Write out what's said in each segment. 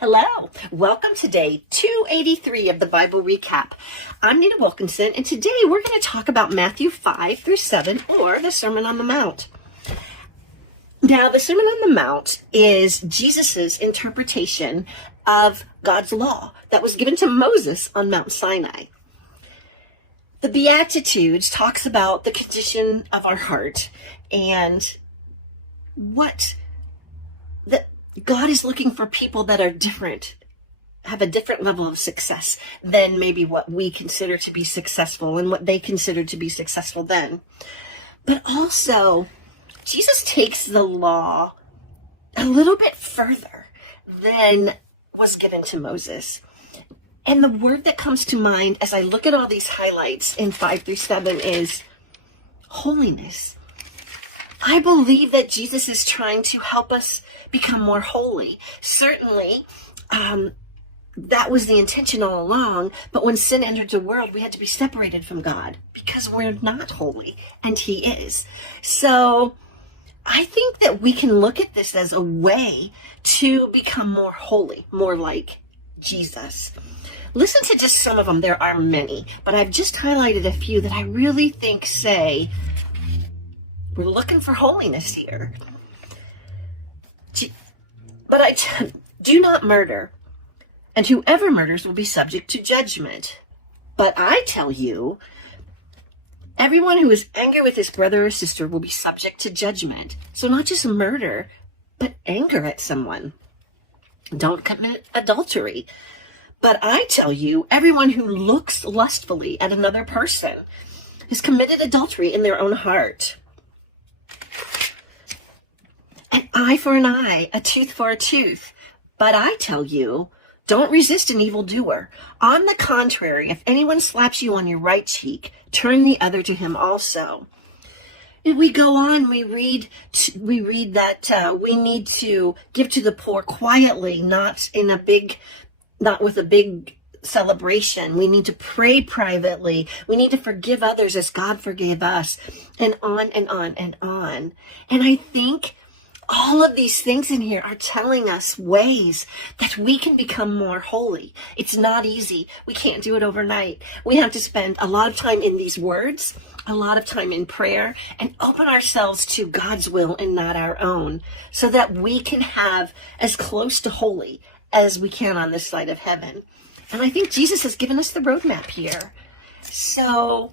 Hello, welcome to day 283 of the Bible Recap. I'm Nita Wilkinson, and today we're going to talk about Matthew 5 through 7, or the Sermon on the Mount. Now, the Sermon on the Mount is Jesus's interpretation of God's law that was given to Moses on Mount Sinai. The Beatitudes talks about the condition of our heart and what God is looking for people that are different, have a different level of success than maybe what we consider to be successful and what they considered to be successful then. But also, Jesus takes the law a little bit further than was given to Moses. And the word that comes to mind as I look at all these highlights in 5 through 7 is holiness. I believe that Jesus is trying to help us become more holy. Certainly, that was the intention all along, but when sin entered the world, we had to be separated from God because we're not holy, and He is. So I think that we can look at this as a way to become more holy, more like Jesus. Listen to just some of them. There are many, but I've just highlighted a few that I really think say, we're looking for holiness here. But I do not murder, and whoever murders will be subject to judgment. But I tell you, everyone who is angry with his brother or sister will be subject to judgment. So not just murder, but anger at someone. Don't commit adultery. But I tell you, everyone who looks lustfully at another person has committed adultery in their own heart. An eye for an eye, a tooth for a tooth. But I tell you, don't resist an evildoer. On the contrary, if anyone slaps you on your right cheek, turn the other to him also. And we go on, we read that we need to give to the poor quietly, not with a big celebration. We need to pray privately. We need to forgive others as God forgave us, and on and on and on. And I think all of these things in here are telling us ways that we can become more holy. It's not easy. We can't do it overnight. We have to spend a lot of time in these words, a lot of time in prayer, and open ourselves to God's will and not our own, so that we can have as close to holy as we can on this side of heaven. And I think Jesus has given us the roadmap here. So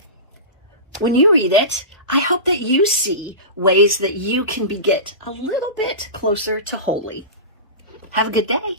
when you read it, I hope that you see ways that you can get a little bit closer to holy. Have a good day.